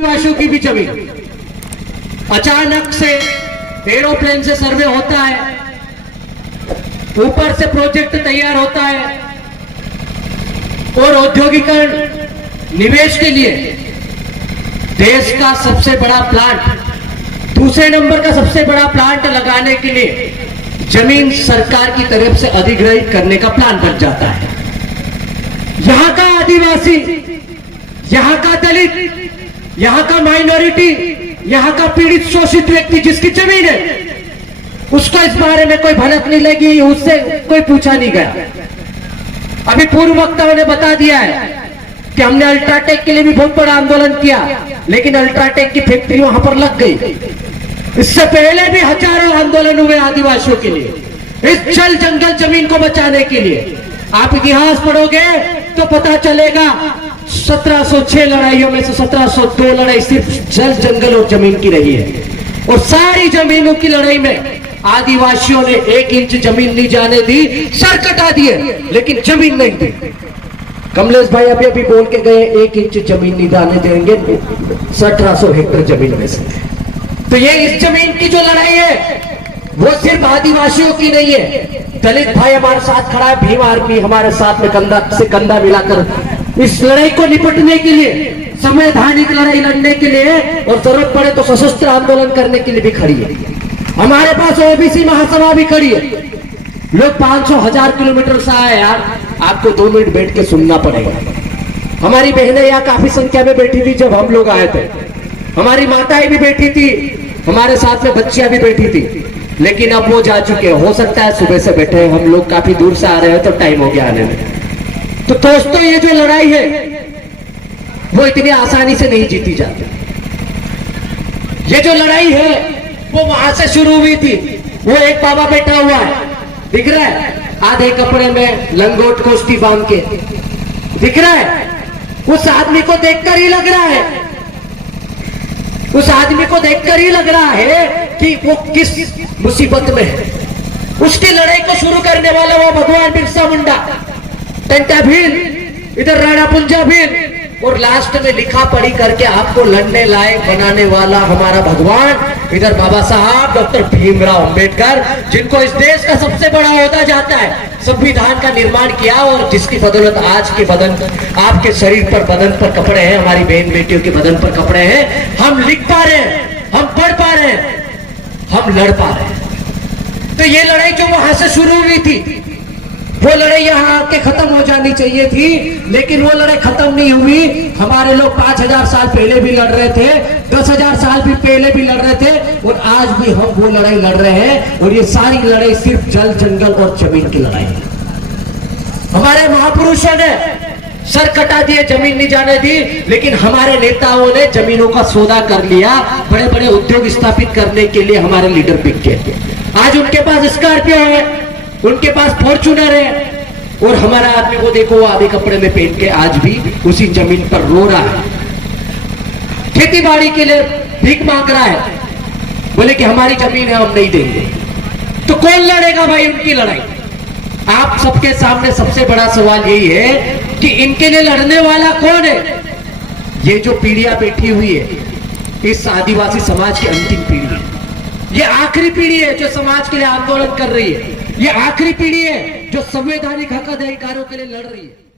आदिवासियों की भी जमीन अचानक से एरोप्लेन से सर्वे होता है, ऊपर से प्रोजेक्ट तैयार होता है और औद्योगिकरण निवेश के लिए देश का सबसे बड़ा प्लांट, दूसरे नंबर का सबसे बड़ा प्लांट लगाने के लिए जमीन सरकार की तरफ से अधिग्रहित करने का प्लान बन जाता है। यहां का आदिवासी, यहां का दलित, यहां का माइनॉरिटी, यहां का पीड़ित शोषित व्यक्ति जिसकी जमीन है, उसको इस बारे में कोई भनक नहीं लगी, उससे कोई पूछा नहीं गया। अभी पूर्व वक्ताओं ने बता दिया है कि हमने अल्ट्राटेक के लिए भी बहुत बड़ा आंदोलन किया, लेकिन अल्ट्राटेक की फैक्ट्री वहां पर लग गई। इससे पहले भी हजारों आंदोलन हुए आदिवासियों के लिए, इस जल जंगल जमीन को बचाने के लिए। आप इतिहास पढ़ोगे तो पता चलेगा 1706 लड़ाइयों में से 1702 लड़ाई सिर्फ जल जंगल और जमीन की रही है, और सारी जमीनों की लड़ाई में आदिवासियों ने 1 इंच जमीन नहीं जाने दी, सर कटा दिए लेकिन जमीन नहीं दी। कमलेश भाई अभी अभी बोल के गए 1 इंच जमीन नहीं जाने देंगे 1700 हेक्टेयर जमीन में से। तो ये इस जमीन की जो लड़ाई है वो सिर्फ आदिवासियों की नहीं है। दलित भाई हमारे साथ खड़ा है, भीम आर्मी हमारे साथ में कंधा से कंधा मिलाकर इस लड़ाई को निपटने के लिए, संवैधानिक लड़ाई लड़ने के लिए और जरूरत पड़े तो सशस्त्र आंदोलन करने के लिए भी खड़ी है। हमारे पास ओबीसी महासभा भी खड़ी है। लोग 500,000 किलोमीटर से आए यार, आपको 2 मिनट बैठ के सुनना पड़ेगा। हमारी बहनें यहाँ काफी संख्या में बैठी थी जब हम लोग आए थे, हमारी माताएं भी बैठी थी, हमारे साथ में बच्चियां भी बैठी थी, लेकिन अब वो जा चुके हैं। हो सकता है सुबह से बैठे हैं, हम लोग काफी दूर से आ रहे हैं तो टाइम हो गया आने में। तो दोस्तों ये जो लड़ाई है वो इतनी आसानी से नहीं जीती जाती। ये जो लड़ाई है वो वहां से शुरू हुई थी। वो एक बाबा बैठा हुआ है, दिख रहा है, आधे कपड़े में लंगोट कोष्टी बांध के दिख रहा है। उस आदमी को देखकर ही लग रहा है, उस आदमी को देखकर ही लग रहा है कि वो किस मुसीबत में है। उसकी लड़ाई को शुरू करने वाला वो भगवान बिरसा मुंडा, टंटा भील, इधर राणा पुंजा भील, और लास्ट में लिखा पढ़ी करके आपको लड़ने लायक बनाने वाला हमारा भगवान इधर बाबा साहब डॉक्टर भीमराव अंबेडकर, जिनको इस देश का सबसे बड़ा होता जाता है, संविधान का निर्माण किया और जिसकी बदौलत आज के बदन, आपके शरीर पर बदन पर कपड़े हैं, हमारी बहन बेटियों के बदन पर कपड़े हैं, हम लिख पा रहे हैं, हम पढ़ पा रहे हैं, हम लड़ पा रहे हैं। तो ये लड़ाई जो वहां से शुरू हुई थी वो लड़ाई यहाँ आके खत्म हो जानी चाहिए थी, लेकिन वो लड़ाई खत्म नहीं हुई। हमारे लोग 5000 साल पहले भी लड़ रहे थे, 10,000 साल भी पहले भी लड़ रहे थे, और आज भी हम वो लड़ाई लड़ रहे हैं। और ये सारी लड़ाई सिर्फ जल जंगल और जमीन की लड़ाई है। हमारे महापुरुषों ने सर कटा दिए, जमीन नहीं जाने दी, लेकिन हमारे नेताओं ने जमीनों का सौदा कर लिया, बड़े बड़े उद्योग स्थापित करने के लिए हमारे लीडर पिक किए। आज उनके पास स्कॉर्पियो है, उनके पास फॉर्च्यूनर है, और हमारा आदमी को देखो वो आधे कपड़े में पहन के आज भी उसी जमीन पर रो रहा है, खेती बाड़ी के लिए भीख मांग रहा है, बोले कि हमारी जमीन है हम नहीं देंगे। तो कौन लड़ेगा भाई उनकी लड़ाई? आप सबके सामने सबसे बड़ा सवाल यही है कि इनके लिए लड़ने वाला कौन है? ये जो पीढ़ियां बैठी हुई है इस आदिवासी समाज की अंतिम पीढ़ी है, ये आखिरी पीढ़ी है जो समाज के लिए आंदोलन कर रही है, ये आखिरी पीढ़ी है जो संवैधानिक हक अधिकारों के लिए लड़ रही है।